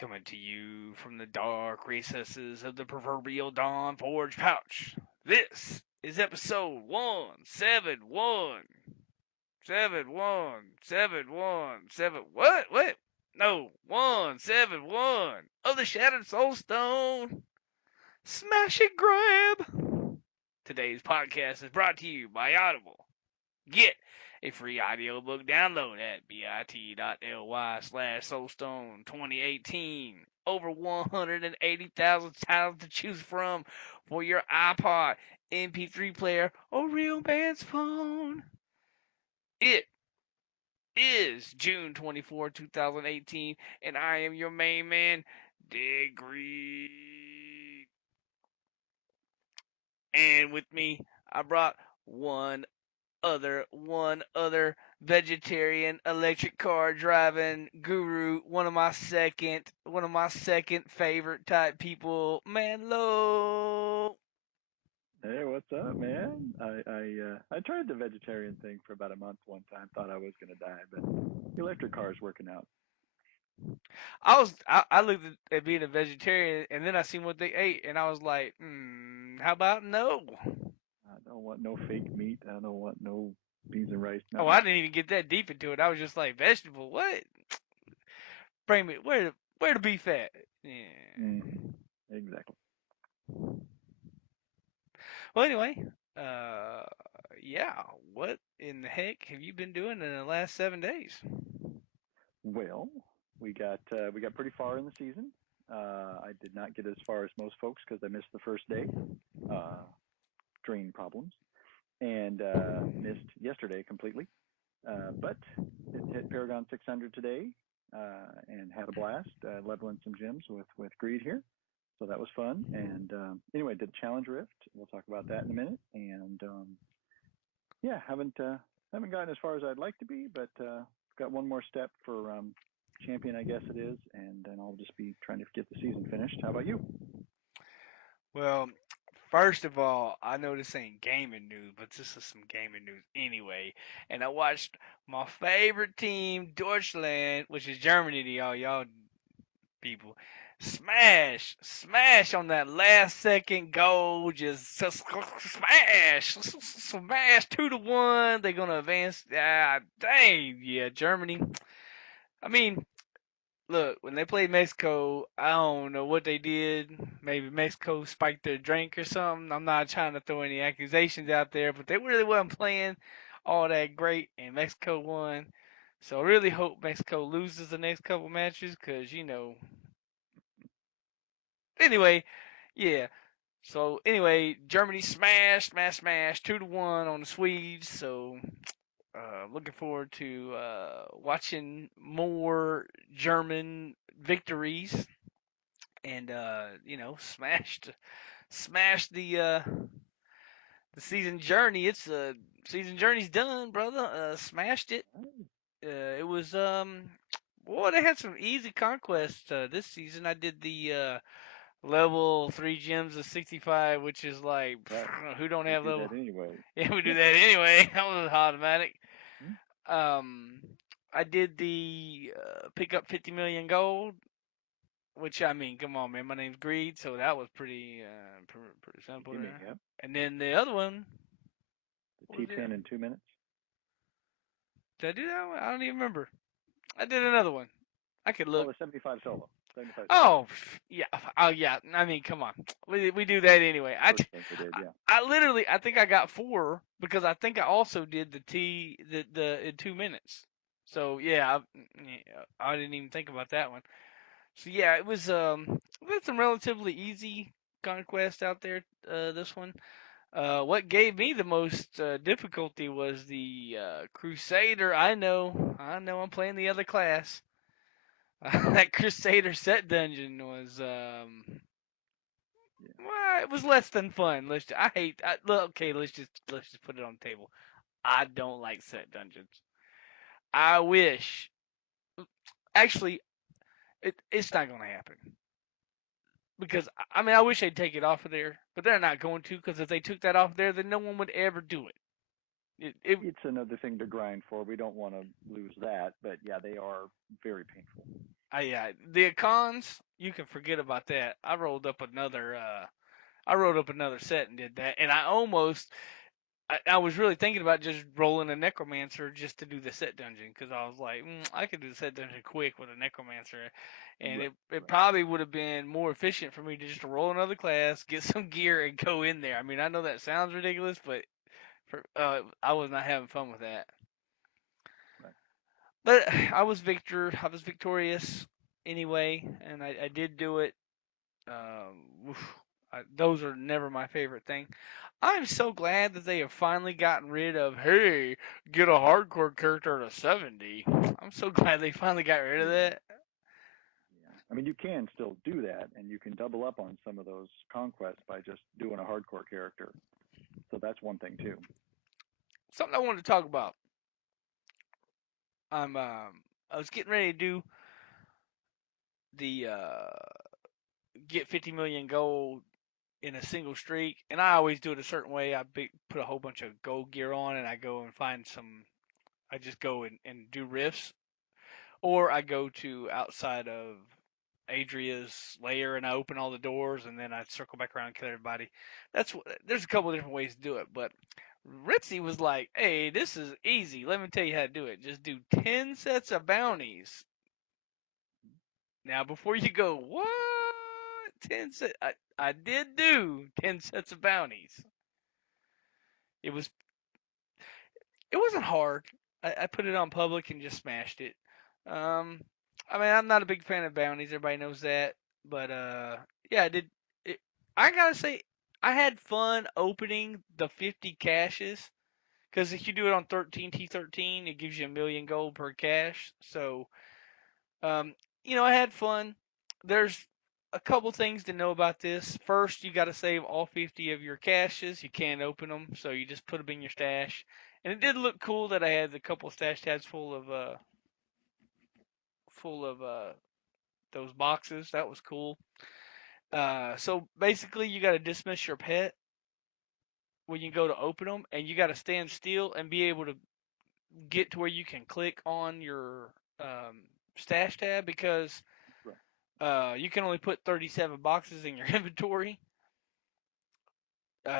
Coming to you from the dark recesses of the proverbial Dawn Forge pouch. This is episode 171. 71717. What? What? No, 171 of the Shattered Soulstone. Smash and grab. Today's podcast is brought to you by Audible. Get a free audiobook download at bit.ly/soulstone2018. Over 180,000 titles to choose from for your iPod, MP3 player, or real man's phone. It is June 24, 2018, and I am your main man, Degree. And with me, I brought one other vegetarian electric car driving guru, one of my second favorite type people, Manlow. Hey, what's up, man? I tried the vegetarian thing for about a month one time. Thought I was gonna die, but the electric car is working out. I looked at being a vegetarian, and then I seen what they ate, and I was like, how about no? I don't want no fake meat. I don't want no beans and rice. Oh, No. I didn't even get that deep into it. I was just like, vegetable, what? Bring me where the beef at? Yeah. Exactly. Well, anyway, uh, yeah. What in the heck have you been doing in the last 7 days? Well, we got pretty far in the season. I did not get as far as most folks because I missed the first day, uh, drain problems, and missed yesterday completely. But it hit Paragon 600 today, and had a blast leveling some gems with Greed here. So that was fun. And anyway, did Challenge Rift. We'll talk about that in a minute. And yeah, haven't gotten as far as I'd like to be, but got one more step for champion, I guess it is, and then I'll just be trying to get the season finished. How about you? Well, first of all, I know this ain't gaming news, but this is some gaming news anyway. And I watched my favorite team, Deutschland, which is Germany to y'all people, smash on that last second goal, just smash 2-1. They're gonna advance. Ah, dang, yeah, Germany. I mean, look, when they played Mexico, I don't know what they did. Maybe Mexico spiked their drink or something. I'm not trying to throw any accusations out there, but they really wasn't playing all that great, and Mexico won. So I really hope Mexico loses the next couple matches, cause Anyway, yeah. So anyway, Germany smash, 2-1 on the Swedes. So looking forward to watching more German victories and smash the season journey. It's season journey's done, brother. Smashed it. It was boy, they had some easy conquests this season. I did the level 3 gems of 65, which is like Right. who don't We have do level. that anyway. Yeah, we do that anyway. That was automatic. Hmm? Um, I did the pick up 50 million gold, which I mean, come on, man. My name's Greed, so that was pretty simple Gimme, there. yep. And then the other one, The what was it? T10 in 2 minutes. Did I do that one? I don't even remember. I did another one. I could Oh, look. the 75 solo. 75 solo. Oh, yeah. Oh, yeah. I mean, come on. We do that anyway. First thing we did, yeah. I literally I think I got four because I think I also did the in 2 minutes. So I didn't even think about that one. So yeah, it was we had some relatively easy conquest out there. This one. What gave me the most difficulty was the Crusader. I know, I'm playing the other class. That Crusader set dungeon was Yeah. well, it was less than fun. Okay, let's just put it on the table. I don't like set dungeons. I wish actually it's not gonna happen because I mean I wish they'd take it off of there, but they're not going to because if they took that off there, then no one would ever do it. It It's another thing to grind for. We don't want to lose that, but yeah, they are very painful. yeah, the cons you can forget about that. I rolled up another set and did that, and I was really thinking about just rolling a necromancer just to do the set dungeon because I was like, I could do the set dungeon quick with a necromancer, and Right, it right. probably would have been more efficient for me to just roll another class, get some gear, and go in there. I mean, I know that sounds ridiculous, but I was not having fun with that. Right. But I was victorious anyway, and I did do it. Those are never my favorite thing. I'm so glad that they have finally gotten rid of, hey, get a hardcore character at a 70. I'm so glad they finally got rid of Yeah. that. Yeah. I mean, you can still do that, and you can double up on some of those conquests by just doing a hardcore character. So that's one thing too. Something I wanted to talk about. I was getting ready to do the get 50 million gold in a single streak, and I always do it a certain way. Put a whole bunch of gold gear on, and I go and find some. I just go and do rifts, or I go to outside of Adria's lair and I open all the doors and then I circle back around and kill everybody. There's a couple of different ways to do it, but Ritzey was like, "Hey, this is easy. Let me tell you how to do it. Just do 10 sets of bounties." Now, before you go, what? 10 sets? I did do 10 sets of bounties. It was it wasn't hard. I put it on public and just smashed it. Um, I mean, I'm not a big fan of bounties. Everybody knows that, but yeah, I did. It, I gotta say, I had fun opening the 50 caches because if you do it on 13T13, it gives you a million gold per cache. So, um, I had fun. There's a couple things to know about this. First, you got to save all 50 of your caches. You can't open them, so you just put them in your stash. And it did look cool that I had a couple stash tabs full of those boxes. That was cool. So basically, you got to dismiss your pet when you go to open them, and you got to stand still and be able to get to where you can click on your um, stash tab because Right. you can only put 37 boxes in your inventory.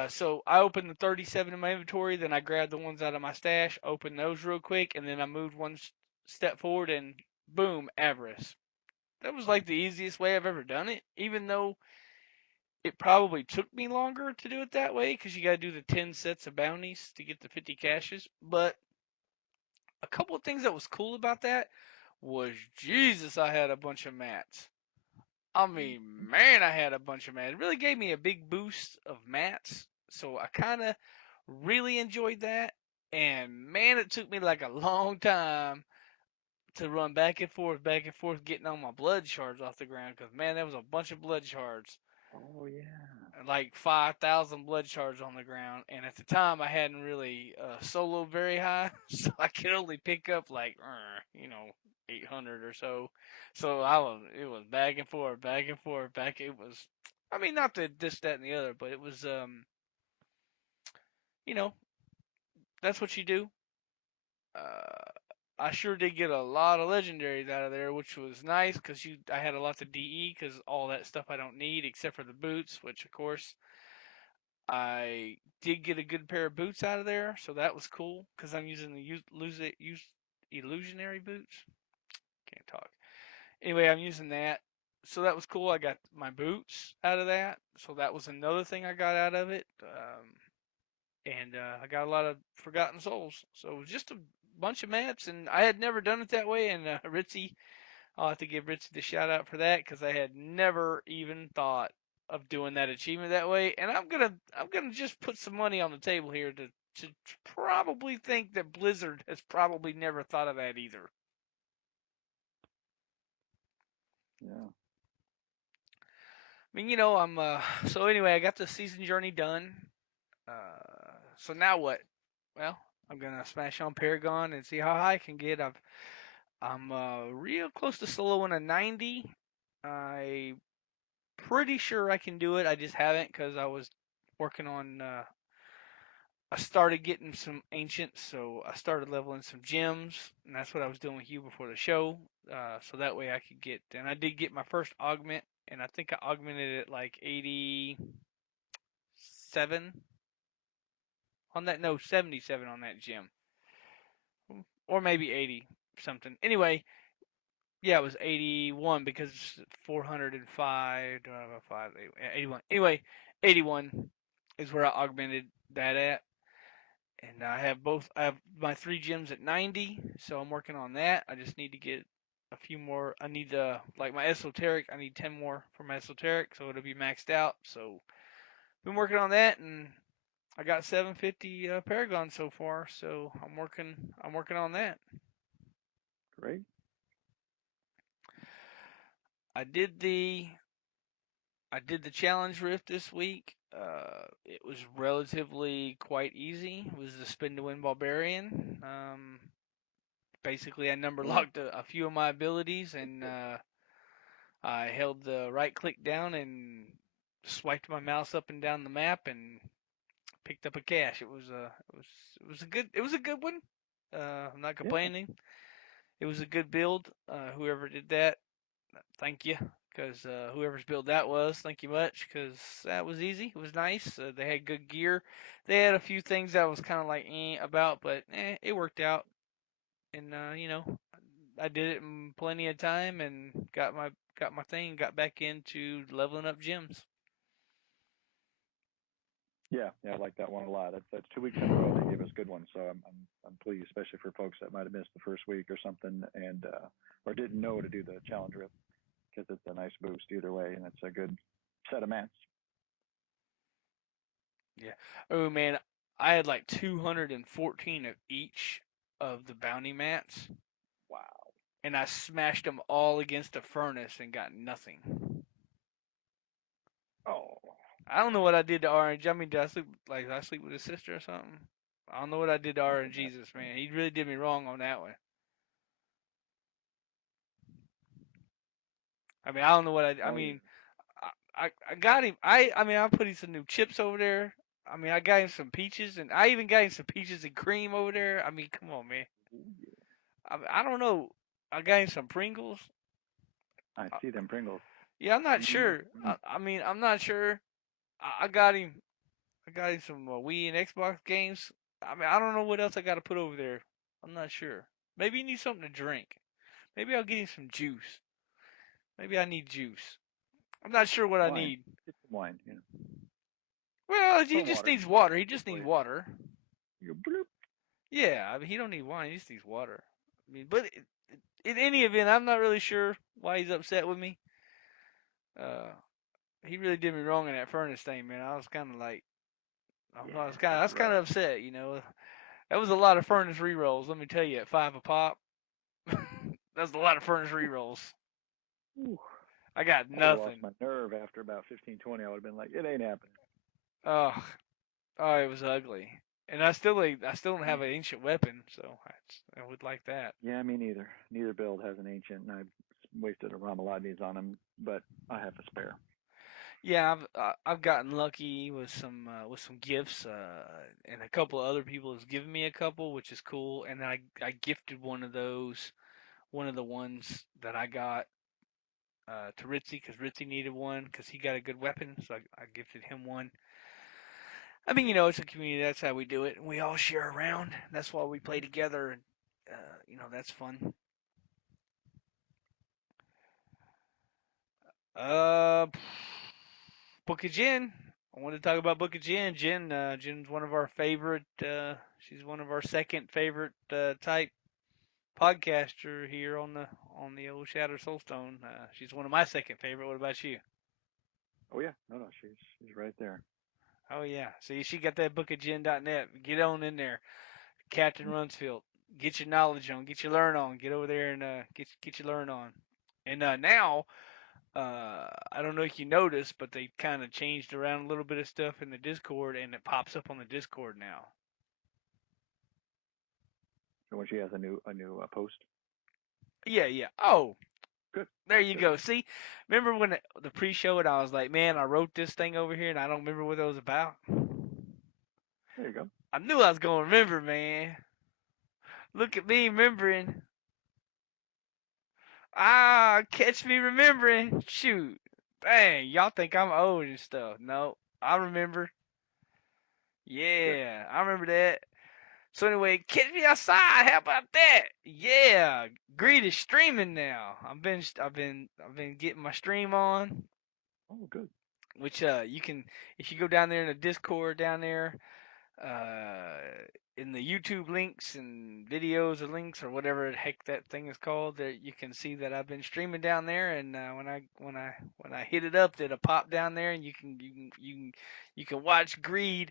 So I opened the 37 in my inventory, then I grabbed the ones out of my stash, opened those real quick, and then I moved one step forward, and boom, Avarice. That was like the easiest way I've ever done it, even though it probably took me longer to do it that way because you got to do the 10 sets of bounties to get the 50 caches. But a couple of things that was cool about that was Jesus, I had a bunch of mats. I mean, Mm-hmm. man, I had a bunch of mats. It really gave me a big boost of mats. So I kind of really enjoyed that. And man, it took me like a long time to run back and forth, getting all my blood shards off the ground. Because man, there was a bunch of blood shards, Oh yeah. like 5,000 blood shards on the ground. And at the time, I hadn't really soloed very high, so I could only pick up like 800 or so. So it was back and forth, back and forth, back. It was, I mean, not this, that, and the other, but it was, you know, that's what you do. Uh, I sure did get a lot of legendaries out of there, which was nice because I had a lot of DE because all that stuff I don't need except for the boots, which of course I did get a good pair of boots out of there, so that was cool because I'm using the illusionary boots. Can't talk. Anyway, I'm using that, so that was cool. I got my boots out of that, so that was another thing I got out of it. And I got a lot of Forgotten Souls, so it was just a bunch of maps, and I had never done it that way. And Ritzey, I'll have to give Ritzey the shout out for that because I had never even thought of doing that achievement that way. And I'm gonna just put some money on the table here to probably think that Blizzard has probably never thought of that either. Yeah. I mean, I'm so anyway, I got the season journey done. So now what? Well, I'm gonna smash on Paragon and see how high I can get. I'm real close to soloing a 90. I pretty sure I can do it. I just haven't because I was working on I started getting some ancients, so I started leveling some gems, and that's what I was doing with you before the show. So that way I could get, and I did get my first augment, and I think I augmented it like 87 on that. No, 77 on that gem, or maybe 80 something. Anyway, yeah, it was 81 because 405 divided by 5, 81. Anyway, 81 is where I augmented that at. And I have both. I have my 3 gems at 90, so I'm working on that. I just need to get a few more. I need like my esoteric. I need 10 more for my esoteric, so it'll be maxed out. So been working on that, and I got 750 paragon so far. So I'm working. I'm working on that. Great. I did the I did the challenge rift this week. It was relatively quite easy. It was the spin to win barbarian. Basically, I number Oh, locked a few of my abilities, and I held the right click down and swiped my mouse up and down the map and picked up a cache. It was a good one. I'm not yeah. complaining. It was a good build. Whoever did that, thank you, because whoever's build that was, thank you much, because that was easy. It was nice. They had good gear. They had a few things that was kind of like about, but it worked out. And I did it in plenty of time and got my thing, got back into leveling up gems. Yeah, yeah, I like that one a lot. That's 2 weeks in a row they gave us good ones, so I'm pleased, especially for folks that might have missed the first week or something, and or didn't know to do the challenge rip, because it's a nice boost either way, and it's a good set of mats. Yeah. Oh man, I had like 214 of each of the bounty mats, Wow. and I smashed them all against a furnace and got nothing. Oh, I don't know what I did to RNG. I mean, did I sleep with his sister or something? I don't know what I did to that can happen. RNGesus, man. He really did me wrong on that one. I mean, I don't know what I Oh yeah. mean, I got him. I mean, I'm putting some new chips over there. I mean, I got him some peaches, and I even got him some peaches and cream over there. I mean, come on, man. Ooh, yeah. I don't know. I got him some Pringles. I Uh, see them Pringles. yeah, I'm not sure. Mm-hmm. I mean, I'm not sure. I got him. I got him some Wii and Xbox games. I mean, I don't know what else I got to put over there. I'm not sure. Maybe he needs something to drink. Maybe I'll get him some juice. Maybe I need juice. I'm not sure what I Wine. need. Get some wine. Well, he Some just water. needs water. He Good just for needs you. water. You go bloop. Yeah, I mean, he don't need wine. He just needs water. I mean, but in any event, I'm not really sure why he's upset with me. Uh, he really did me wrong in that furnace thing, man. I was kind of like, I don't know, Yeah, I that's was kind rough. of upset. That was a lot of furnace rerolls. Let me tell you, at 5 a pop, that was a lot of furnace rerolls. Ooh. I got I would have lost nothing. my nerve after about 15, 20. I would have been like, it ain't happening. Oh, oh, it was ugly. And I still don't have an ancient weapon, so I would like that. Yeah, me neither. Neither build has an ancient, and I've wasted a Ramalades on them, but I have a spare. Yeah, I've gotten lucky with some gifts, and a couple of other people has given me a couple, which is cool. And I gifted one of those, one of the ones that I got to Ritzey because Ritzey needed one because he got a good weapon, so I gifted him one. I mean, it's a community. That's how we do it. And we all share around. That's why we play together, and that's fun. Uh, Book of Jen. I want to talk about Book of Jen. Jen's one of our favorite. She's one of our second favorite type podcaster here on the old Shattered Soulstone. She's one of my second favorite. What about you? Oh yeah, no, she's right there. Oh yeah. See, she got that bookofjen.net. Get on in there, Captain Runsfield. Get your knowledge on. Get your learn on. Get over there and get your learn on. And now I don't know if you noticed, but they kind of changed around a little bit of stuff in the Discord, and it pops up on the Discord now. So when she has a new post, Yeah, yeah. Oh, good, there you good. go. See, remember when the pre-show and I was like, man, I wrote this thing over here, and I don't remember what it was about. There you go. I knew I was gonna remember, man. Look at me remembering. Ah, catch me remembering. Shoot. Dang, y'all think I'm old and stuff. No, I remember. Good. Yeah, I remember that. So anyway, catch me outside. How about that? Yeah, Greed is streaming now. I've been getting my stream on, Oh, good. which you can if you go down there in the Discord down there, uh, in the YouTube links and videos or links or whatever the heck that thing is called, that you can see that I've been streaming down there. And when I hit it up, it'll pop down there, and you can watch Greed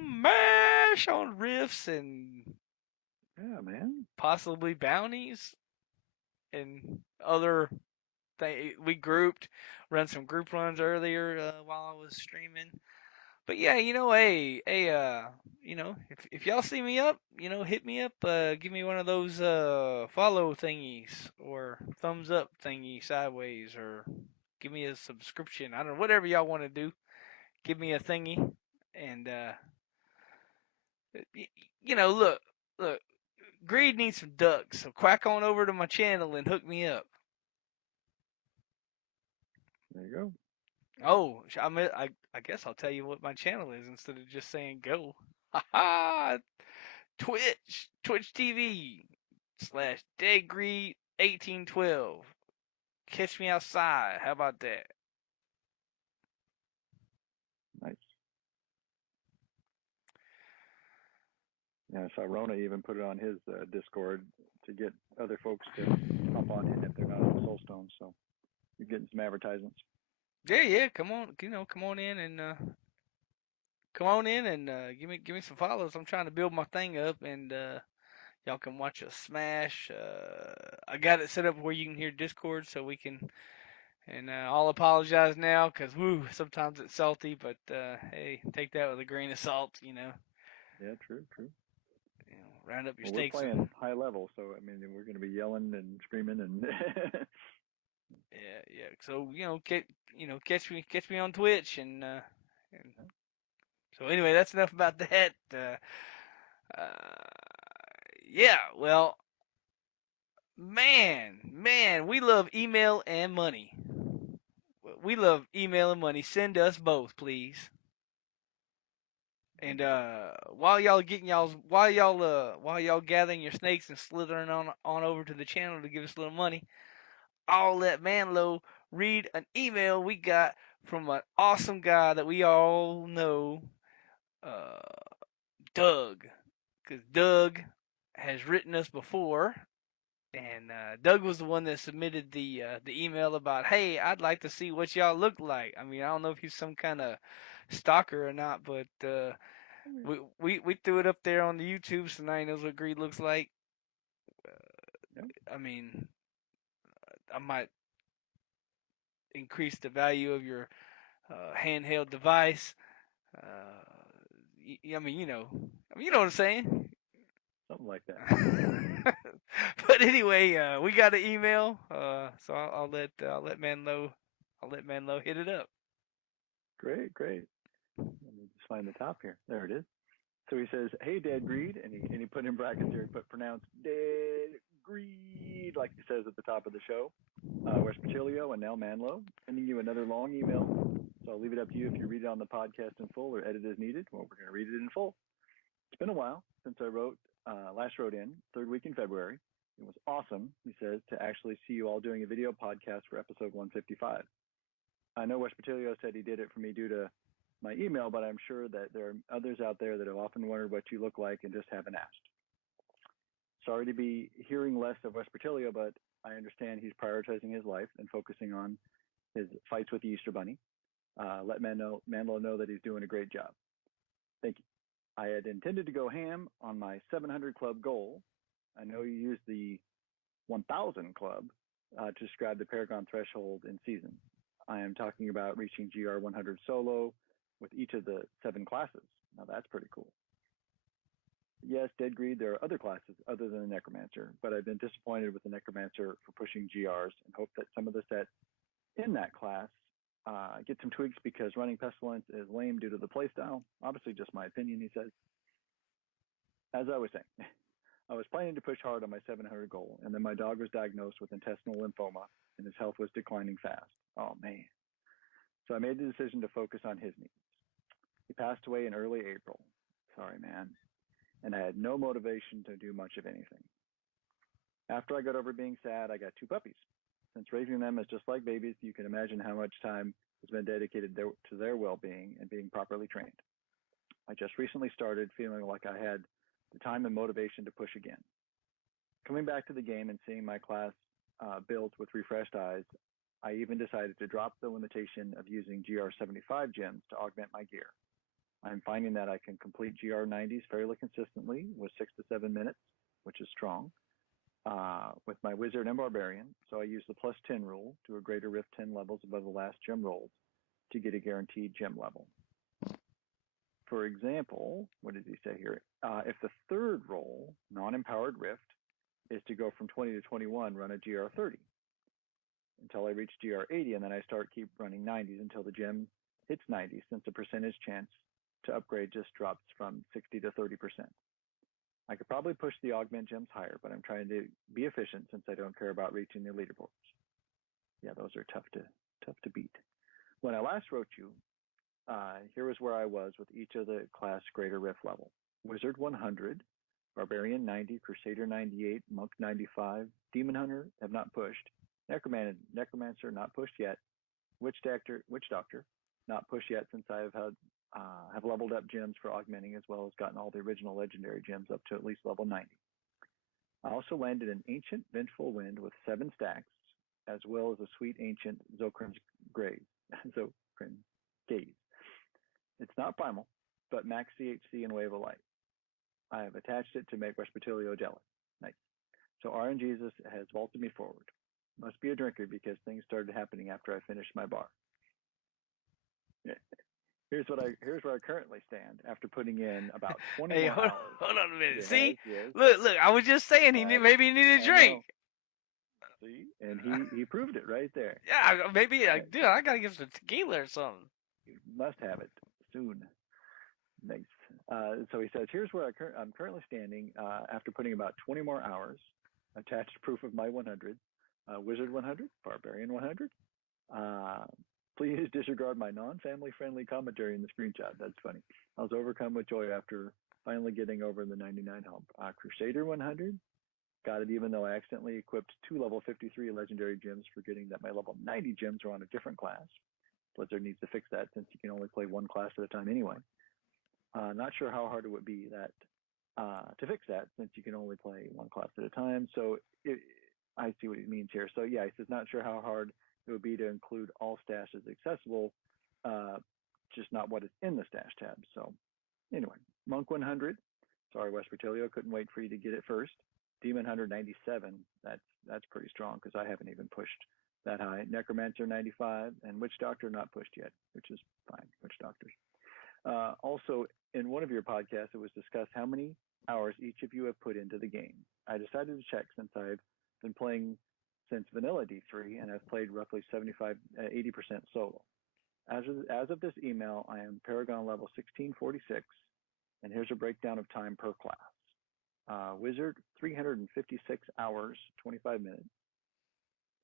mash on riffs and Yeah, man. possibly bounties and other things. We grouped, run some group runs earlier while I was streaming. But yeah, if y'all see me up, hit me up, give me one of those follow thingies or thumbs up thingy sideways, or give me a subscription. I don't know, whatever y'all want to do. Give me a thingy, and y- look, Greed needs some ducks, so quack on over to my channel and hook me up. There you go. Oh, I guess I'll tell you what my channel is instead of just saying go. Ha ha! Twitch TV /DeadGreed1812. Catch me outside. How about that? Nice. Yeah, I saw Rona even put it on his Discord to get other folks to hop on in if they're not on Soulstone. So you're getting some advertisements. Yeah, yeah. Come on, come on in and give me some follows. I'm trying to build my thing up, and y'all can watch us smash. I got it set up where you can hear Discord, so we can. And I'll apologize now, cause woo, sometimes it's salty, but hey, take that with a grain of salt. Yeah, true, true. Round up your Well, we're steaks playing and high level, so I mean, we're going to be yelling and screaming and. yeah, yeah. So catch me on Twitch, and so anyway, that's enough about that. Yeah. Well, man, we love email and money. We love email and money. Send us both, please. And while y'all gathering your snakes and slithering on over to the channel to give us a little money, I'll let Manlow read an email we got from an awesome guy that we all know, uh, Doug. Because Doug has written us before, and Doug was the one that submitted the email about, hey, I'd like to see what y'all look like. I mean, I don't know if he's some kind of stalker or not, but we threw it up there on the YouTube, so now he knows what greed looks like. Yep, I mean, I might increase the value of your handheld device. I mean, you know what I'm saying. something like that. But anyway, we got an email, so I'll let Manlow hit it up. Great, great. Let me just find the top here. There it is. So he says, "Hey, Dead Greed," and he put in brackets here. He put pronounced Dead Greed, like he says at the top of the show. Wes Patilio and now Manlow, sending you another long email. So I'll leave it up to you if you read it on the podcast in full or edit as needed. Well, we're going to read it in full. It's been a while since I last wrote in, third week in February. It was awesome, he says, to actually see you all doing a video podcast for episode 155. I know Wes Patilio said he did it for me due to my email, but I'm sure that there are others out there that have often wondered what you look like and just haven't asked. Sorry to be hearing less of Wes Patilio, but I understand he's prioritizing his life and focusing on his fights with the Easter Bunny. Let Manlow know that he's doing a great job. Thank you. I had intended to go ham on my 700 club goal. I know you used the 1000 club to describe the paragon threshold in season. I am talking about reaching GR 100 solo with each of the 7 classes. Now that's pretty cool. Yes, Dead Greed, there are other classes other than the Necromancer, but I've been disappointed with the Necromancer for pushing GRs and hope that some of the sets in that class get some tweaks because running Pestilence is lame due to the playstyle. Obviously, just my opinion, he says. As I was saying, I was planning to push hard on my 700 goal, and then my dog was diagnosed with intestinal lymphoma, and his health was declining fast. Oh, man. So I made the decision to focus on his needs. He passed away in early April. Sorry, man. And I had no motivation to do much of anything. After I got over being sad, I got two puppies. Since raising them is just like babies, you can imagine how much time has been dedicated to their well-being and being properly trained. I just recently started feeling like I had the time and motivation to push again. Coming back to the game and seeing my class built with refreshed eyes, I even decided to drop the limitation of using GR75 gems to augment my gear. I'm finding that I can complete GR90s fairly consistently with 6 to 7 minutes, which is strong, with my Wizard and Barbarian, so I use the plus 10 rule to a greater Rift 10 levels above the last gem rolled to get a guaranteed gem level. For example, what does he say here? If the third roll, non-empowered Rift, is to go from 20 to 21, run a GR30 until I reach GR80, and then I keep running 90s until the gem hits 90, since the percentage chance to upgrade just drops from 60 to 30%. I could probably push the augment gems higher, but I'm trying to be efficient since I don't care about reaching the leaderboards. Yeah, those are tough to beat. When I last wrote you, here was where I was with each of the class greater rift level. Wizard 100, Barbarian 90, Crusader 98, Monk 95, Demon Hunter have not pushed, Necromancer not pushed yet, Witch Doctor not pushed yet since I have leveled up gems for augmenting as well as gotten all the original legendary gems up to at least level 90. I also landed an Ancient Vengeful Wind with 7 stacks, as well as a sweet Ancient Zokrin's Gaze. It's not primal, but max CHC and Wave of Light. I have attached it to make Respertilio jealous. Nice. So RNGesus has vaulted me forward. Must be a drinker because things started happening after I finished my bar. Here's where I currently stand after putting in about 20 Hey, more hold, hours. hold on a minute. Yes, See, yes. look. I was just saying maybe he needed a drink. See, and he proved it right there. Yeah, maybe. Right. Dude, I gotta give some tequila or something. You must have it soon. Nice. So he says, here's where I'm currently standing after putting about 20 more hours. Attached proof of my 100. Wizard 100, Barbarian 100. Please disregard my non-family friendly commentary in the screenshot. That's funny. I was overcome with joy after finally getting over the 99 hump. Crusader 100. Got it even though I accidentally equipped 2 level 53 legendary gems, forgetting that my level 90 gems are on a different class. Blizzard needs to fix that since you can only play one class at a time anyway. Not sure how hard it would be to fix that since you can only play one class at a time. So I see what he means here. So yeah, he says not sure how hard it would be to include all stashes accessible, just not what is in the stash tab. So anyway, Monk 100. Sorry, West Vertilio, couldn't wait for you to get it first. Demon Hunter 97. That's pretty strong because I haven't even pushed that high. Necromancer 95 and Witch Doctor not pushed yet, which is fine. Witch Doctors. Also, in one of your podcasts, it was discussed how many hours each of you have put into the game. I decided to check since I've been playing since vanilla D3 and I've played roughly 75, 80% solo. As of this email, I am Paragon level 1646, and here's a breakdown of time per class. Wizard, 356 hours, 25 minutes.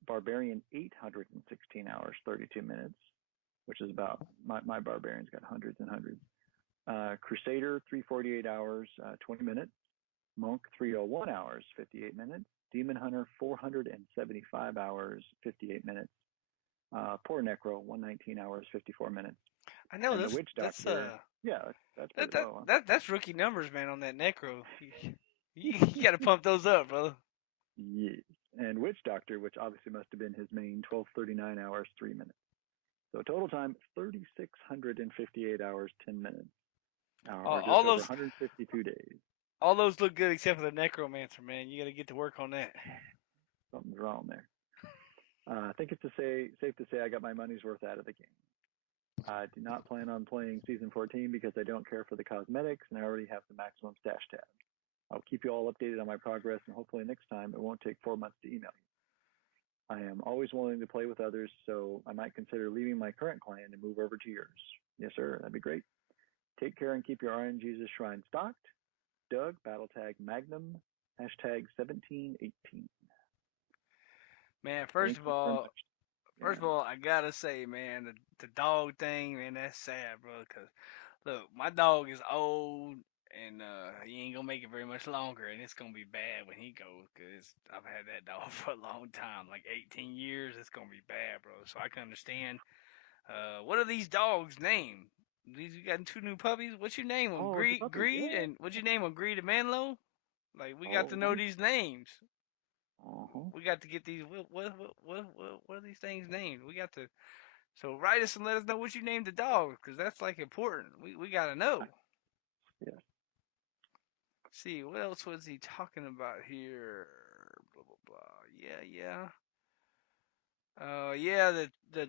Barbarian, 816 hours, 32 minutes, which is about, my Barbarian's got hundreds and hundreds. Crusader, 348 hours, 20 minutes. Monk, 301 hours, 58 minutes. Demon Hunter, 475 hours, 58 minutes. Poor Necro, 119 hours, 54 minutes. I know and that's the Witch Doctor, that's pretty low. Huh? that's rookie numbers, man, on that necro. You got to pump those up, brother. Yes. And Witch Doctor, which obviously must have been his main, 1239 hours, 3 minutes. So total time, 3,658 hours, 10 minutes. Or just All over those 152 days. all those look good except for the necromancer, man. You got to get to work on that. Something's wrong there. I think it's safe to say I got my money's worth out of the game. I do not plan on playing Season 14 because I don't care for the cosmetics and I already have the maximum stash tab. I'll keep you all updated on my progress and hopefully next time it won't take 4 months to email you. I am always willing to play with others, so I might consider leaving my current clan and move over to yours. Yes, sir. That'd be great. Take care and keep your RNGesus shrine stocked. Doug, battle tag Magnum, hashtag 1718. Man, Thank you very much. first Yeah. of all, I gotta say, man, the dog thing, man, that's sad, bro. Cause look, my dog is old, and he ain't gonna make it very much longer, and it's gonna be bad when he goes. Cause I've had that dog for a long time, like 18 years. It's gonna be bad, bro. So I can understand. What are these dogs named? These you got two new puppies. What you name them? Oh, the puppies. Greed, Yeah. and what you name them? Greed and Manlow. Like we got Oh, to know nice. these names. Uh-huh. We got to get these. What are these things named? We got to. So write us and let us know what you named the dog, because that's like important. We gotta know. Yes. See, what else was he talking about here? Blah blah blah. Yeah. Yeah,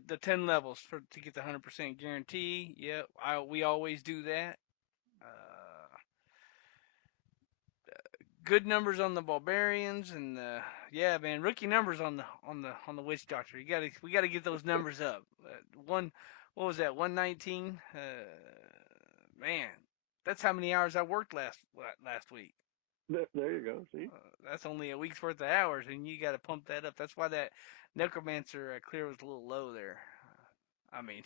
the 10 levels for to get the 100% guarantee. Yeah, we always do that. Uh, Good numbers on the barbarians, and yeah, man, rookie numbers on the witch doctor. We gotta get those numbers up. One, what was that? 119. Man, that's how many hours I worked last week. There you go. See? That's only a week's worth of hours, and you got to pump that up. That's why that necromancer clear was a little low there. I mean,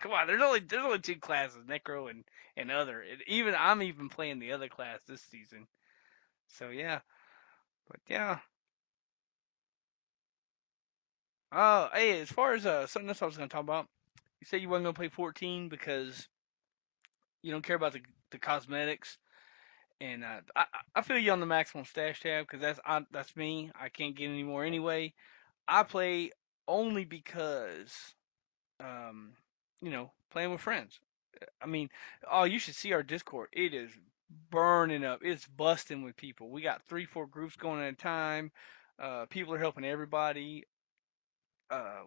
come on. There's only two classes, necro and other. Even I'm even playing the other class this season. So yeah, but yeah. Hey, as far as something else I was gonna talk about, you said you weren't gonna play 14 because you don't care about the cosmetics, and I feel you on the maximum stash tab because that's me. I can't get any more anyway. I play only because um, playing with friends. I mean, oh, you should see our Discord. It is burning up. It's busting with people. We got 3, 4 groups going at a time. People are helping everybody. Uh,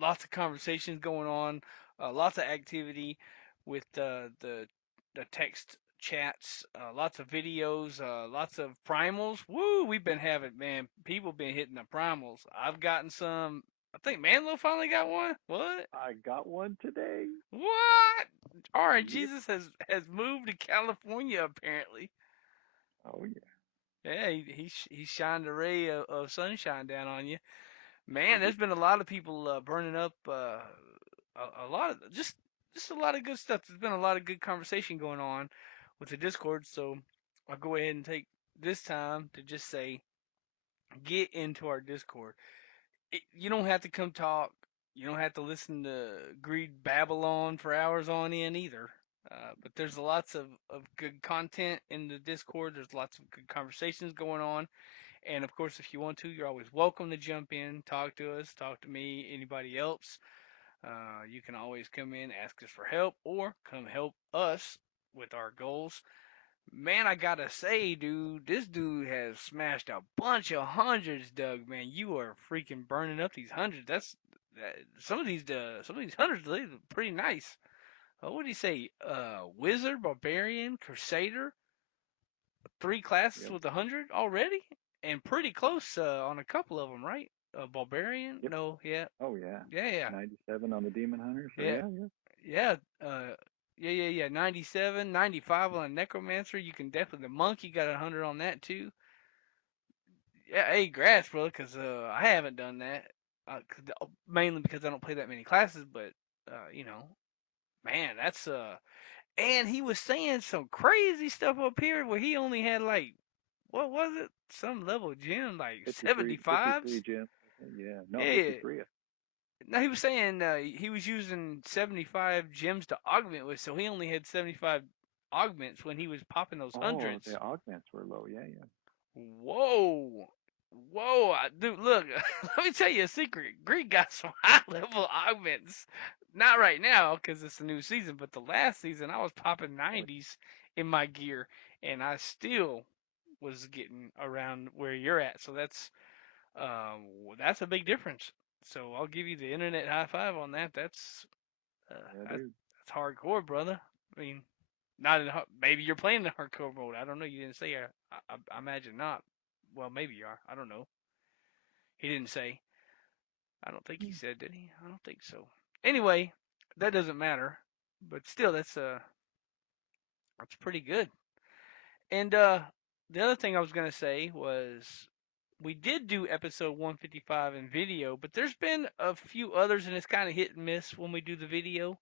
Lots of conversations going on. Lots of activity with the text chats. Lots of videos. Lots of primals. Woo! We've been having, man. People been hitting the primals. I've gotten some. I think Manlow finally got one. What? I got one today. What? All right, Yep. Jesus has moved to California apparently. Oh, yeah. Yeah, he shined a ray of sunshine down on you. He Man, did. there's been a lot of people burning up. A lot of just a lot of good stuff. There's been a lot of good conversation going on with the Discord. So I'll go ahead and take this time to just say, get into our Discord. You don't have to come talk. You don't have to listen to Greed Babylon for hours on end either. But there's lots of good content in the Discord. There's lots of good conversations going on. And of course, if you want to, you're always welcome to jump in, talk to us, talk to me, anybody else. You can always come in, ask us for help, or come help us with our goals. Man, I gotta say, dude, this dude has smashed a bunch of hundreds, Doug. Man, you are freaking burning up these hundreds. Some of these hundreds, they look pretty nice. What did he say? Wizard, barbarian, crusader, 3 classes Yep. with 100 already, and pretty close on a couple of them, right? Barbarian? Yep. No, yeah, Oh, yeah. yeah, 97 on the Demon Hunter. So, yeah, yeah, yeah. yeah, yeah. 97, 95 on a necromancer. You can definitely the monk. You got 100 on that too. Yeah, hey, grass, bro, because I haven't done that. Mainly because I don't play that many classes, but man, that's and he was saying some crazy stuff up here where he only had like what was it? Some level gem like 53 75s? gems. Yeah. No, Yeah. 53. No, he was saying he was using 75 gems to augment with, so he only had 75 augments when he was popping those Oh, the hundreds. augments were low. Yeah, yeah. Whoa. Whoa, dude, look, let me tell you a secret. Greek got some high level augments. Not right now, because it's a new season, but the last season I was popping Oh, 90s in my gear, and I still was getting around where you're at. So that's a big difference. So I'll give you the internet high five on that. Uh, yeah, that's dude. that's hardcore, brother. I mean, not in maybe you're playing in hardcore mode. I don't know. You didn't say. I imagine not. Well, maybe you are. I don't know. He didn't say. I don't think he said, did he? I don't think so. Anyway, that doesn't matter. But still, that's pretty good. And the other thing I was gonna say was we did do episode 155 in video, but there's been a few others, and it's kind of hit and miss when we do the video.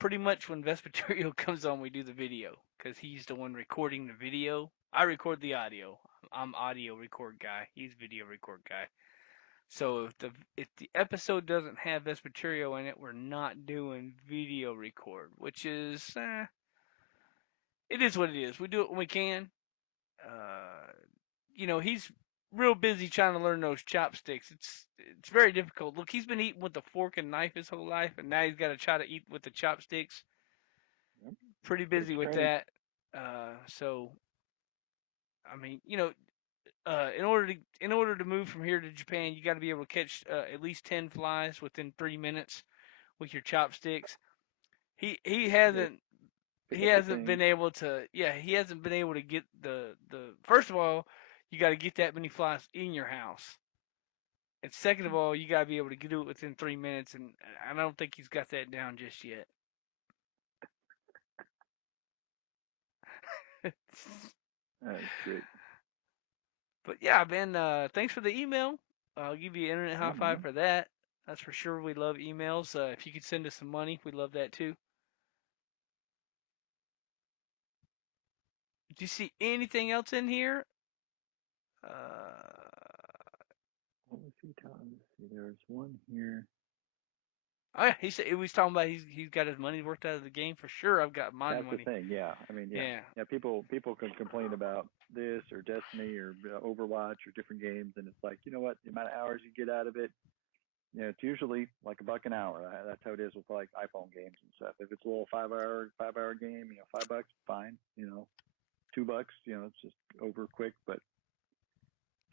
Pretty much when Vespertilio comes on, we do the video because he's the one recording the video. I record the audio. I'm audio record guy. He's video record guy. So if the episode doesn't have Vespertilio in it, we're not doing video record, which is it is what it is. We do it when we can. Uh, he's real busy trying to learn those chopsticks. It's very difficult. Look, he's been eating with a fork and knife his whole life, and now he's got to try to eat with the chopsticks. Yep. Pretty Takes busy with training. that. So I mean, in order to move from here to Japan, you got to be able to catch at least 10 flies within 3 minutes with your chopsticks. He Yep. hasn't Pick he up the hasn't things. been able to he hasn't been able to get the first of all, you got to get that many flies in your house. And second of all, you got to be able to do it within 3 minutes, and I don't think he's got that down just yet. That's great. But yeah, Ben, thanks for the email. I'll give you an internet high Yeah, five man. for that. That's for sure. We love emails. If you could send us some money, we love that too. Do you see anything else in here? What was he telling? Let's see, there's one here. Oh yeah, he was talking about he's got his money worked out of the game for sure. I've got my That's the money. thing. Yeah. I mean, yeah. Yeah, Yeah. People can complain about this or Destiny or Overwatch or different games, and it's like, you know what? The amount of hours you get out of it, it's usually like a buck an hour. That's how it is with like iPhone games and stuff. If it's a little 5 hour game, $5, fine. $2, it's just over quick. But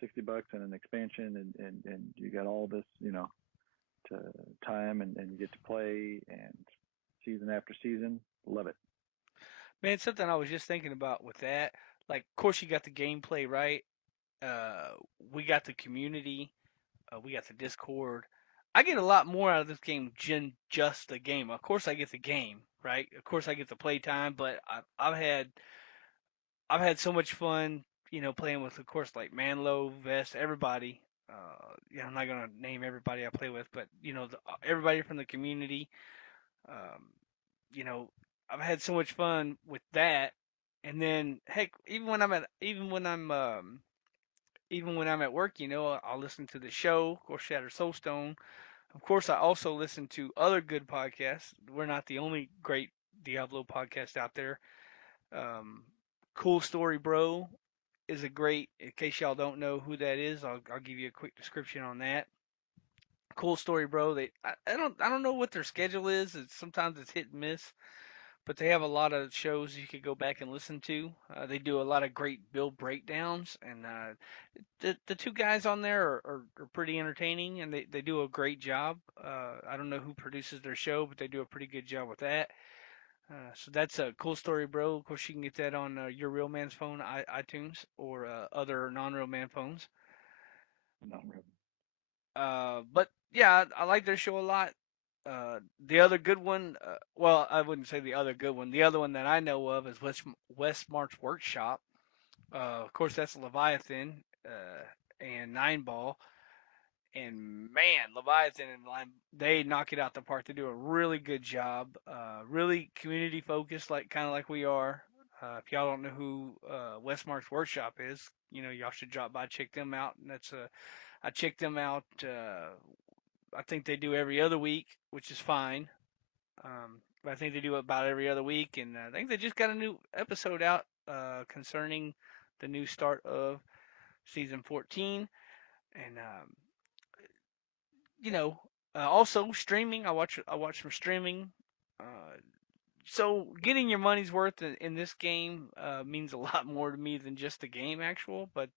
$60 and an expansion, and you got all this, to time, and you get to play and season after season. Love it. man. Something I was just thinking about with that. Like, of course, you got the gameplay right. Uh, we got the community. We got the Discord. I get a lot more out of this game than just the game. Of course, I get the game, right? Of course, I get the playtime, but I've had so much fun, playing with, of course, like Manlow, Vest, everybody. I'm not gonna name everybody I play with, but everybody from the community. Um, you know, I've had so much fun with that. And then, heck, even when I'm at work, I'll listen to the show, of course, Shattered Soulstone. Of course, I also listen to other good podcasts. We're not the only great Diablo podcast out there. Um, cool Story Bro is a great. In case y'all don't know who that is, I'll give you a quick description on that. Cool Story Bro. I don't know what their schedule is. Sometimes it's hit and miss, but they have a lot of shows you could go back and listen to. They do a lot of great build breakdowns, and the two guys on there are pretty entertaining, and they do a great job. I don't know who produces their show, but they do a pretty good job with that. So that's a cool story, bro. Of course, you can get that on your real man's phone, iTunes, or other non-real man phones. Not really. But yeah, I like their show a lot. The other good one, well, I wouldn't say the other good one. The other one that I know of is West March Workshop. Of course, that's Leviathan and Nine Ball. And man, Leviathan and they knock it out the park. They do a really good job. Really community focused, like kind of like we are. If y'all don't know who Westmark's Workshop is, y'all should drop by check them out. And I check them out. I think they do every other week, which is fine. But I think they do it about every other week, and I think they just got a new episode out concerning the new start of season 14. And you know, also streaming. I watch some streaming. Uh, so getting your money's worth in this game means a lot more to me than just the game actual. But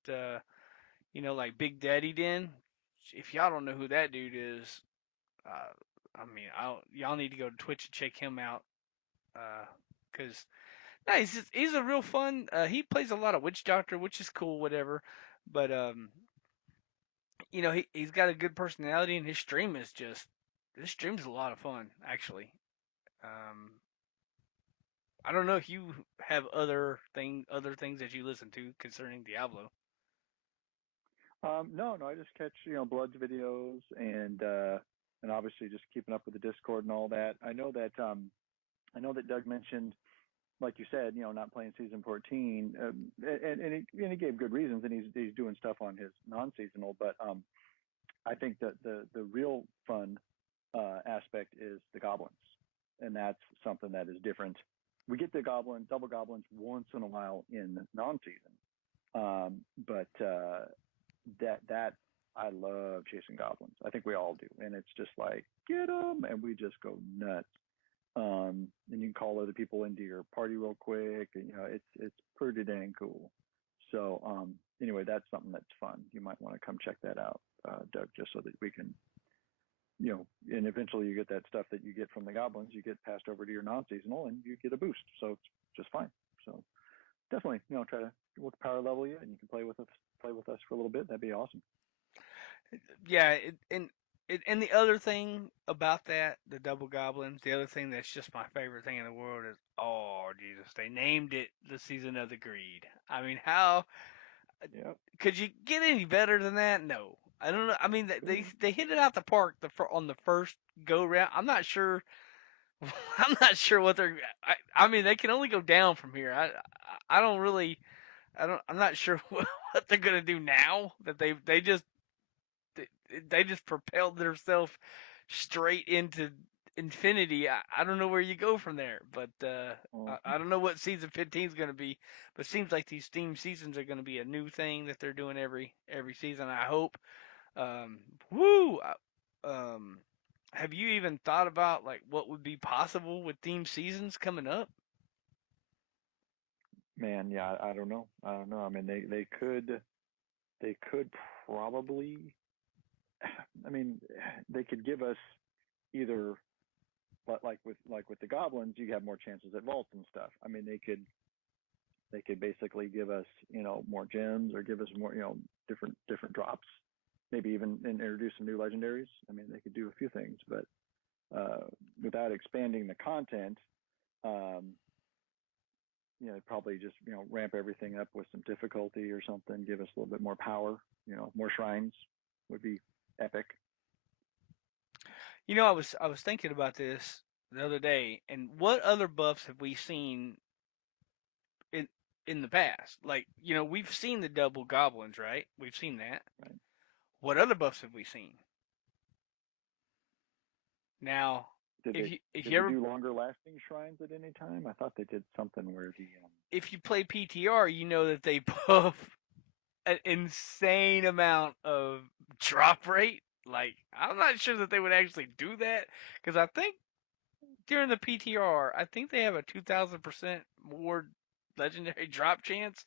like Big Daddy Den. If y'all don't know who that dude is, I mean, y'all need to go to Twitch and check him out. Because no, he's a real fun. He plays a lot of Witch Doctor, which is cool, whatever. But he's got a good personality, and his stream is a lot of fun actually. Um, I don't know if you have other things that you listen to concerning Diablo. No, no, I just catch Blood's videos and obviously just keeping up with the Discord and all that. I know that Doug mentioned, like you said, not playing season 14, and he gave good reasons, and he's doing stuff on his non-seasonal. But I think that the real fun aspect is the goblins, and that's something that is different. We get the double goblins once in a while in non-season, but that I love chasing goblins. I think we all do, and it's just like get them, and we just go nuts. And you can call other people into your party real quick, and it's pretty dang cool. So anyway, that's something that's fun. You might want to come check that out, Doug, just so that we can, and eventually you get that stuff that you get from the goblins, you get passed over to your non-seasonal, and you get a boost. So it's just fine. So definitely, try to we'll power level you, and you can play with us for a little bit. That'd be awesome. Yeah, and the other thing about that, the double goblins, the other thing that's just my favorite thing in the world is, oh Jesus, they named it the season of the greed. I mean, how Yep. could you get any better than that? No, I don't know. I mean, they Cool. they hit it out the park on the first go round. I'm not sure. I'm not sure what they're. I mean, they can only go down from here. I don't really. I'm not sure what they're gonna do now that they just propelled themselves straight into infinity. I don't know where you go from there, but Uh-huh. I don't know what season 15 is going to be. But it seems like these theme seasons are going to be a new thing that they're doing every season. I hope. Um, woo! Have you even thought about like what would be possible with theme seasons coming up? Man, yeah, I don't know. I don't know. I mean, they could probably. I mean, they could give us either, but like with the goblins, you have more chances at vaults and stuff. I mean, they could basically give us more gems or give us more different drops. Maybe even introduce some new legendaries. I mean, they could do a few things, but without expanding the content, um, probably just ramp everything up with some difficulty or something. Give us a little bit more power. More shrines would be epic. I was thinking about this the other day, and what other buffs have we seen in in the past? Like, we've seen the double goblins, right? We've seen that. Right? What other buffs have we seen? Now, Did if they you did they ever do longer lasting shrines at any time? I thought they did something where the if you play PTR, you know that they buff an insane amount of drop rate. Like, I'm not sure that they would actually do that because I think during the PTR, I think they have a 2,000% more legendary drop chance,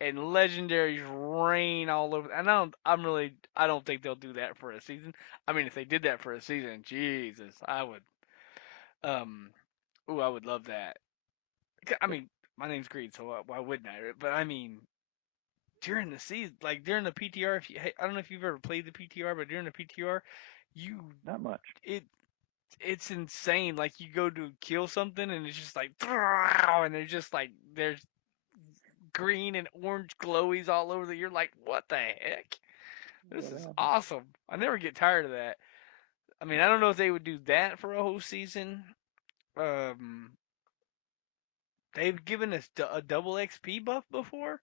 and legendaries rain all over. And I don't think they'll do that for a season. I mean, if they did that for a season, Jesus, I would, um, ooh, I would love that. I yeah, mean, my name's Greed, so why wouldn't I? But I mean, during the season, like during the PTR, if you, hey, I don't know if you've ever played the PTR, but during the PTR, you not much. it it's insane. Like you go to kill something and it's just like, and there's green and orange glowies all over the. You're like, what the heck? This What is happened? awesome. I never get tired of that. I mean, I don't know if they would do that for a whole season. Um, they've given us a double XP buff before,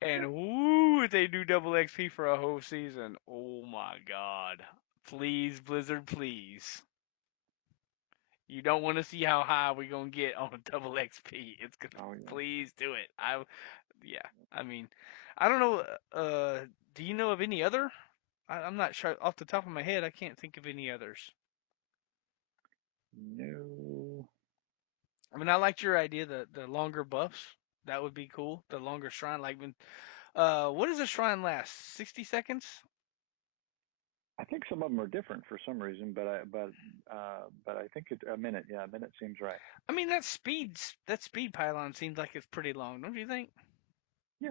and Yep. whoo, if they do double XP for a whole season, oh my god! Please, Blizzard, please. You don't want to see how high we're gonna get on a double XP. It's gonna Oh yeah. please do it. Yeah. I mean, I don't know. Do you know of any other? I'm not sure off the top of my head. I can't think of any others. No. I mean, I liked your idea, the longer buffs. That would be cool. The longer shrine, like when, what does a shrine last? 60 seconds? I think some of them are different for some reason, but I think a minute. Yeah, a minute seems right. I mean, that speed pylon seems like it's pretty long, don't you think? Yeah.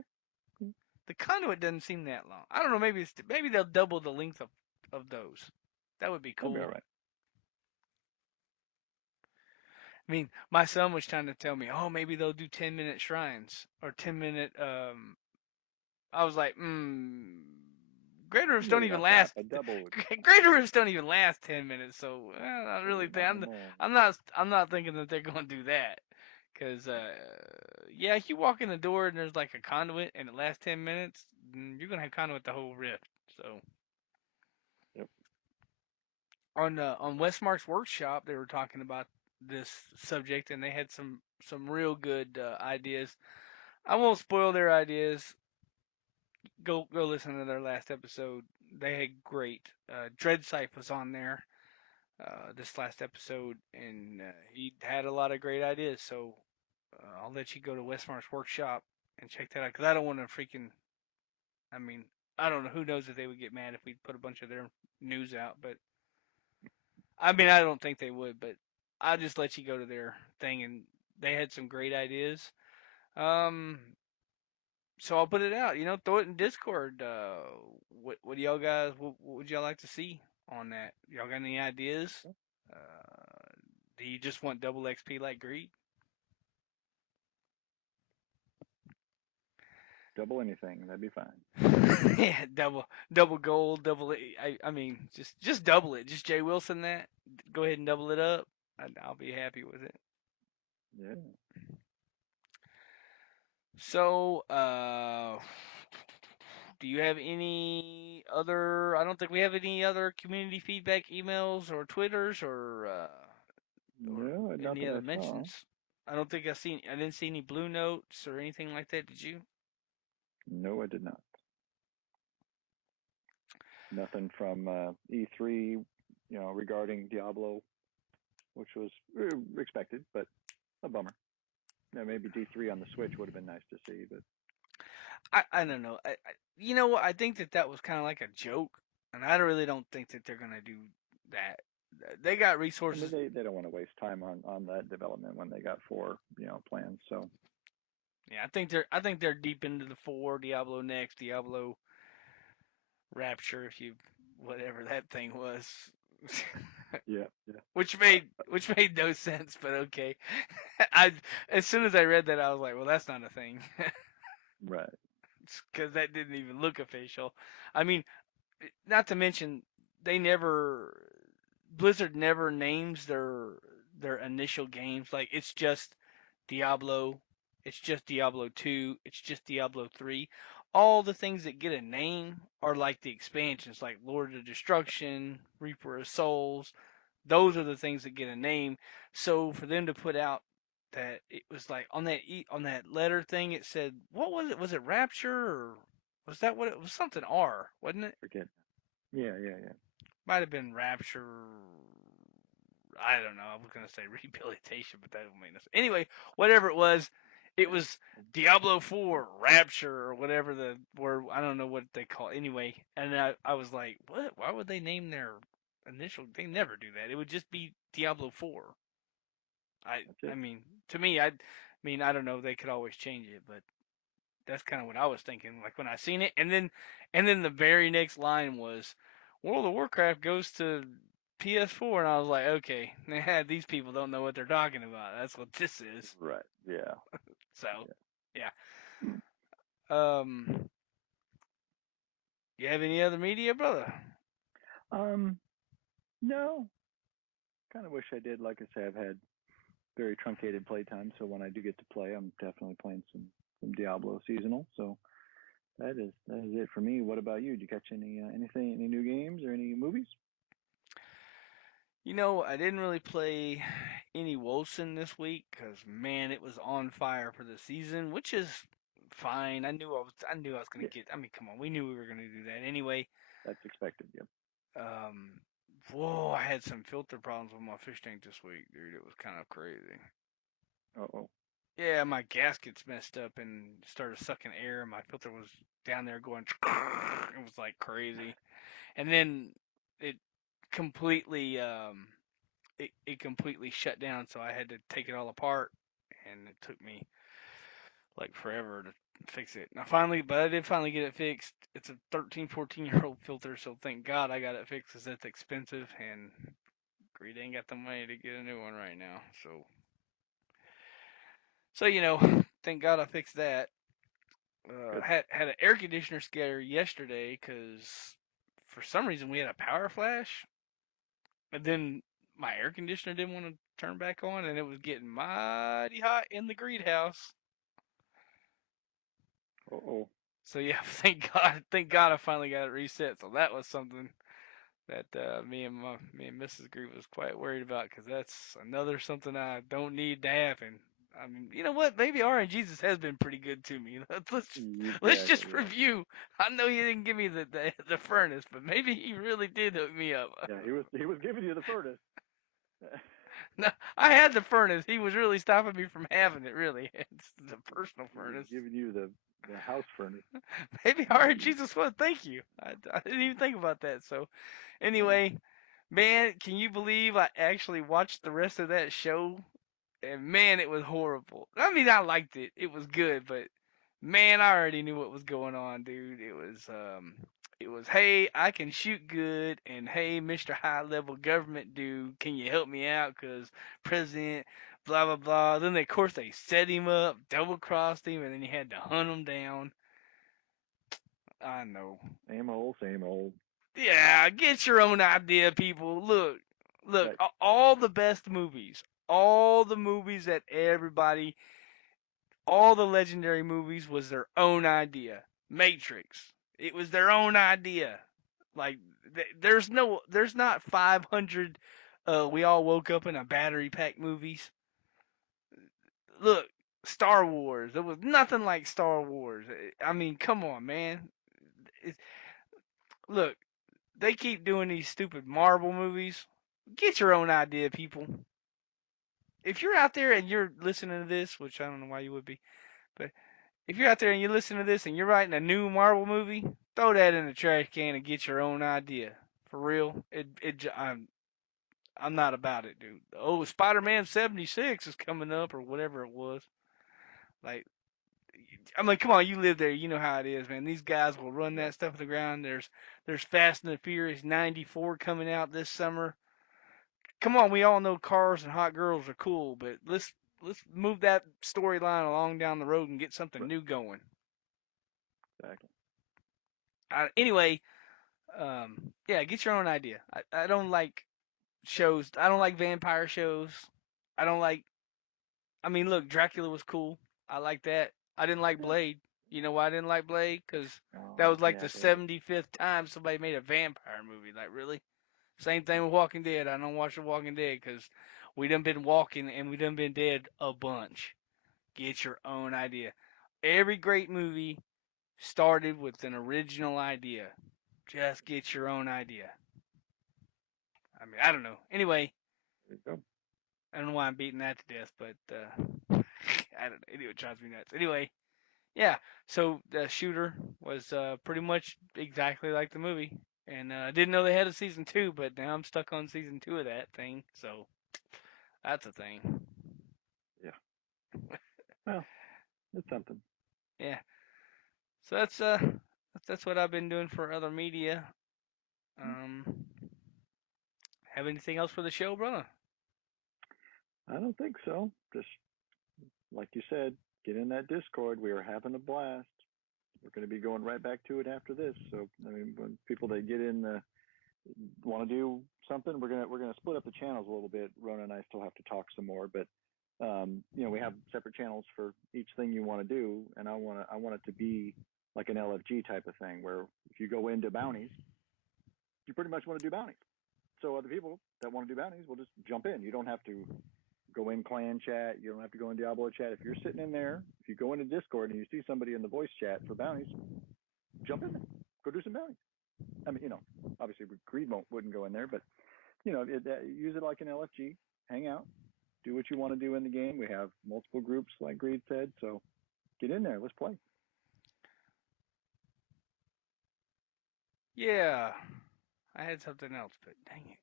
The conduit doesn't seem that long. I don't know. Maybe they'll double the length of those. That would be That'd be all cool. right. I mean, my son was trying to tell me, oh, maybe they'll do 10-minute shrines or 10-minute. I was like, greater rifts don't Maybe even not that, last. but double would be nice. Greater rifts don't even last 10 minutes. So I Oh, really think not anymore. I'm not thinking that they're going to do that. Cause yeah, if you walk in the door and there's like a conduit and it lasts 10 minutes, you're gonna have conduit the whole rift. So Yep. on Westmark's workshop, they were talking about this subject and they had some real good ideas. I won't spoil their ideas. Go listen to their last episode. They had great. Dreadsight was on there this last episode, and he had a lot of great ideas. So I'll let you go to Westmark's workshop and check that out because I don't want to freaking. I mean, I don't know. Who knows if they would get mad if we put a bunch of their news out, but I mean, I don't think they would. But I'll just let you go to their thing, and they had some great ideas. Um, so I'll put it out. Throw it in Discord. What do y'all guys? What would y'all like to see on that? Y'all got any ideas? Uh, do you just want double XP like Greed? Double anything, that'd be fine. Yeah, double gold, double. I mean, just double it. Just Jay Wilson that. Go ahead and double it up. I'll be happy with it. Yeah. So, do you have any other? I don't think we have any other community feedback emails or Twitters or No, not any that other I saw. mentions. I don't think I seen. I didn't see any blue notes or anything like that. Did you? No, I did not. Nothing from E3, regarding Diablo, which was expected, but a bummer. Maybe D3 on the Switch would have been nice to see, but I don't know. You know what? I think that was kind of like a joke, and I really don't think that they're gonna do that. They got I mean resources. they don't want to waste time on that development when they got four plans. So Yeah, I think they're deep into the four Diablo next, Diablo Rapture, if you whatever that thing was, yeah, yeah, which made no sense, but okay. I as soon as I read that, I was like, well, that's not a thing, right. because that didn't even look official. I mean, not to mention they never Blizzard never names their initial games. Like it's just Diablo, it's just Diablo 2, it's just Diablo 3. All the things that get a name are like the expansions, like Lord of Destruction, Reaper of Souls. Those are the things that get a name. So for them to put out that it was like on that letter thing, it said what was it? Was it Rapture or was that what it was? Something R, wasn't it? Forget. Yeah, yeah, yeah. Might have been Rapture. I don't know. I was gonna say rehabilitation, but that don't make no sense. Anyway, whatever it was Diablo 4 Rapture or whatever the word. I don't know what they call it. Anyway, and I was like, what? Why would they name their initial? They never do that. It would just be Diablo 4. That's I it. mean, to me, I mean, I don't know. They could always change it, but that's kind of what I was thinking. Like when I seen it, and then the very next line was, "World of Warcraft goes to PS4," and I was like, okay, these people don't know what they're talking about. That's what this is. Right. Yeah. So, Yeah. yeah. Hmm. Um, you have any other media, brother? Um. No. Kind of wish I did. Like I say, I've had very truncated playtime, so when I do get to play, I'm definitely playing some Diablo seasonal. So that is it for me. What about you? Did you catch any new games or any movies? I didn't really play any Wolcen this week because man, it was on fire for the season, which is fine. I knew I was gonna Yeah, get. I mean, come on, we knew we were gonna do that anyway. that's expected. Yep. Um, whoa, I had some filter problems with my fish tank this week, dude. It was kind of crazy. Oh, oh, Yeah, my gaskets messed up and started sucking air. My filter was down there going. It was like crazy, and then it completely it completely shut down. So I had to take it all apart, and it took me like forever fix it. But I did finally get it fixed. It's a 13, 14-year-old filter, so thank God I got it fixed because that's expensive, and Greed ain't got the money to get a new one right now. So thank God I fixed that. Good. Had an air conditioner scare yesterday because for some reason we had a power flash, and then my air conditioner didn't want to turn back on, and it was getting mighty hot in the Greed house. Oh. So yeah, thank God I finally got it reset. So that was something that me and Mrs. Greed was quite worried about because that's another something I don't need to happen. I mean, you know what? Maybe RNGesus has been pretty good to me. Let's Yeah. just review. I know you didn't give me the furnace, but maybe he really did hook me up. Yeah. He was giving you the furnace. No, I had the furnace. He was really stopping me from having it. Really, it's the personal He was furnace. giving you the house furnace. Maybe RNGesus was. Thank you. I didn't even think about that. So Right. anyway, man, can you believe I actually watched the rest of that show? And man, it was horrible. I mean, I liked it. It was good, but man, I already knew what was going on, dude. It was hey, I can shoot good, and hey, Mr. High Level Government dude, can you help me out? Cause President, blah blah blah. Then of course they set him up, double crossed him, and then he had to hunt him down. I know. Same old, same old. Yeah, get your own idea, people. Look, Right. all the best movies, all the movies that everybody, all the legendary movies was their own idea. Matrix, it was their own idea. Like, there's not 500. We all woke up in a battery pack movies. Look, Star Wars. There was nothing like Star Wars. I mean, come on, man. It, look, they keep doing these stupid Marvel movies. Get your own idea, people. If you're out there and you're listening to this, which I don't know why you would be, but if you're out there and you listen to this and you're writing a new Marvel movie, throw that in the trash can and get your own idea. For real, I'm not about it, dude. Oh, Spider-Man 76 is coming up or whatever it was. Like, I mean, come on, you live there, you know how it is, man. These guys will run Yeah. that stuff to the ground. There's Fast and the Furious 94 coming out this summer. Come on, we all know cars and hot girls are cool, but let's move that storyline along down the road and get something Right. new going. Exactly. Anyway, yeah, get your own idea. I don't like shows. I don't like vampire shows. I don't like. I mean, look, Dracula was cool. I like that. I didn't like Yeah. Blade. You know why I didn't like Blade? Because that Oh was like yeah. the 75th time somebody made a vampire movie. Like, really? Same thing with Walking Dead. I don't watch The Walking Dead because we done been walking and we done been dead a bunch. Get your own idea. Every great movie started with an original idea. Just get your own idea. I mean, I don't know. Anyway, There you go. I don't know why I'm beating that to death, but I don't know. Anyway, it drives me nuts. Anyway, yeah. So the shooter was pretty much exactly like the movie, and I didn't know they had a season two, but now I'm stuck on season two of that thing. So that's a thing. Yeah. Well, it's something. Yeah. So that's what I've been doing for other media. Um, have anything else for the show, brother? I don't think so. Just like you said, get in that Discord. We are having a blast. We're going to be going right back to it after this. So I mean, when people that get in want to do something, we're gonna split up the channels a little bit. Rona and I still have to talk some more, but we have separate channels for each thing you want to do, and I want it to be like an LFG type of thing where if you go into bounties, you pretty much want to do bounties. So other people that want to do bounties will just jump in. You don't have to go in clan chat. You don't have to go in Diablo chat. If you're sitting in there, if you go into Discord and you see somebody in the voice chat for bounties, jump in there. Go do some bounties. I mean, obviously Greed wouldn't go in there, but use it like an LFG. Hang out, do what you want to do in the game. We have multiple groups, like Greed said, so get in there. Let's play. Yeah, I had something else, but dang it.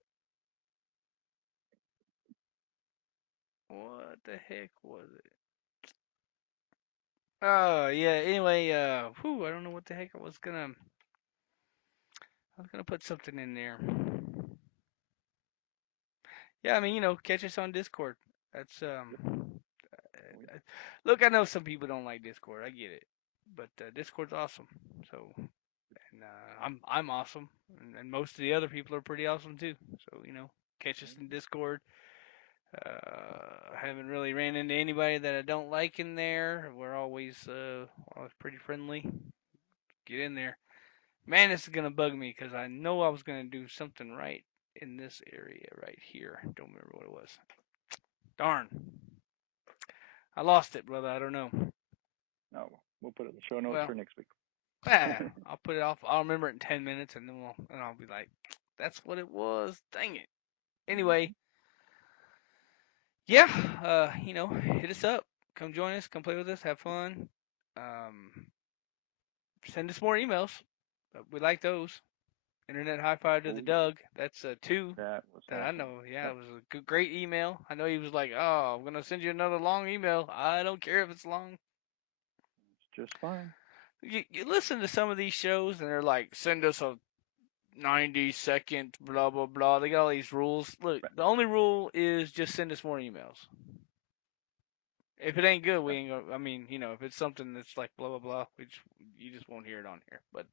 What the heck was it? Oh yeah. Anyway, I don't know what the heck I was gonna. I was gonna put something in there. Yeah, I mean, catch us on Discord. That's look, I know some people don't like Discord. I get it, but Discord's awesome. So, and I'm awesome, and most of the other people are pretty awesome too. So catch us in Discord. I haven't really ran into anybody that I don't like in there. We're always pretty friendly. Get in there. Man, this is gonna bug me because I know I was gonna do something right in this area right here. Don't remember what it was. Darn. I lost it, brother. I don't know. No, we'll put it in the show notes Well, for next week. I'll put it off. I'll remember it in 10 minutes, and then I'll be like, that's what it was. Dang it. Anyway, yeah. Hit us up. Come join us. Come play with us. Have fun. Um, Send us more emails. We like those. Internet high five to Oh the yeah, Doug. That's two that was that I awesome. know. Yeah, Yep. it was a great email. I know he was like, "Oh, I'm gonna send you another long email. I don't care if it's long." It's just fine. You listen to some of these shows and they're like, "Send us a 90-second blah blah blah." They got all these rules. Look, Right. the only rule is just send us more emails. If it ain't good, we Yep. ain't gonna. I mean, if it's something that's like blah blah blah, you just won't hear it on here. But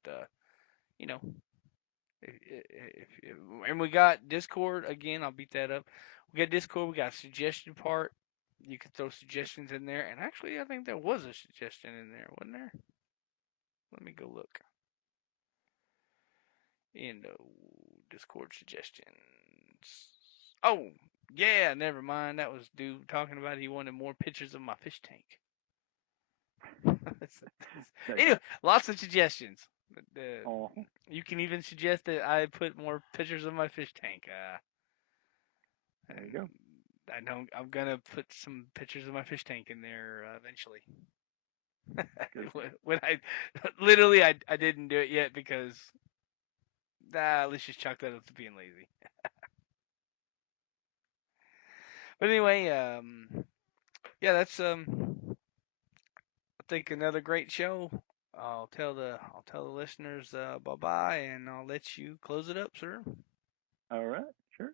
you know, and we got Discord again. I'll beat that up. We got Discord. We got suggestion part. You can throw suggestions in there. And actually, I think there was a suggestion in there, wasn't there? Let me go look in the Discord suggestions. Oh, yeah. Never mind. That was dude talking about he wanted more pictures of my fish tank. There you Anyway, go. lots of suggestions. Oh, You can even suggest that I put more pictures of my fish tank. there you go. I know I'm gonna put some pictures of my fish tank in there eventually. Good. When I literally I didn't do it yet because let's just chalk that up to being lazy. But anyway, yeah, that's I think another great show. I'll tell the listeners bye bye, and I'll let you close it up, sir. All right. Sure.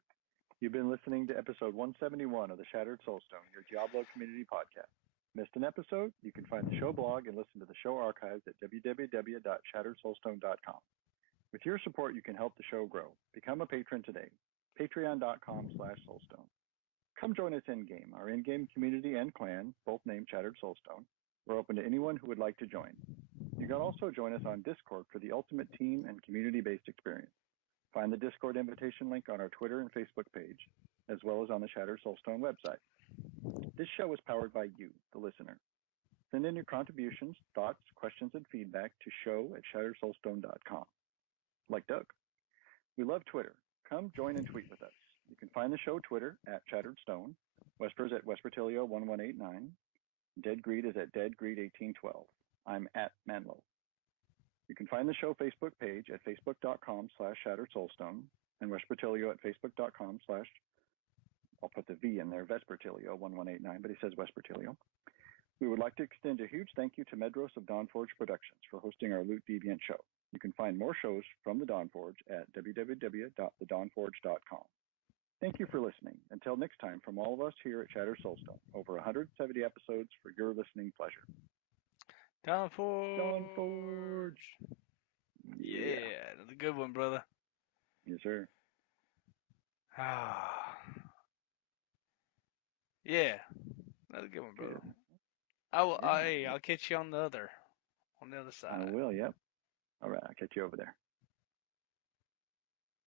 You've been listening to episode 171 of the Shattered Soulstone, your Diablo community podcast. Missed an episode? You can find the show blog and listen to the show archives at www.shatteredsoulstone.com. With your support, you can help the show grow. Become a patron today. Patreon.com/soulstone. Come join us in-game. Our in-game community and clan, both named Shattered Soulstone, are open to anyone who would like to join. You can also join us on Discord for the ultimate team and community-based experience. Find the Discord invitation link on our Twitter and Facebook page, as well as on the Shattered Soulstone website. This show is powered by you, the listener. Send in your contributions, thoughts, questions, and feedback to show@shatteredsoulstone.com. Like Doug. We love Twitter. Come join and tweet with us. You can find the show Twitter at Shattered Stone, Wespers at Wespertilio1189, Dead Greed is at DeadGreed1812. I'm at Manlow. You can find the show Facebook page at facebook.com/Shattered Soulstone and Wespertilio at facebook.com/ I'll put the V in there, Vespertilio1189, but he says Wespertilio. We would like to extend a huge thank you to Medros of Dawnforge Productions for hosting our Loot Deviant show. You can find more shows from the Dawnforge at www.thedawnforge.com. Thank you for listening. Until next time, from all of us here at Shattered Soulstone, over 170 episodes for your listening pleasure. Dawn Forge. Dawnforge. Yeah. Yeah, that's a good one, brother. Yes, sir. Ah, yeah, that's a good one, brother. Good. I will. Yeah. I'll catch you on the other I side. will. Yep. All right. I'll catch you over there.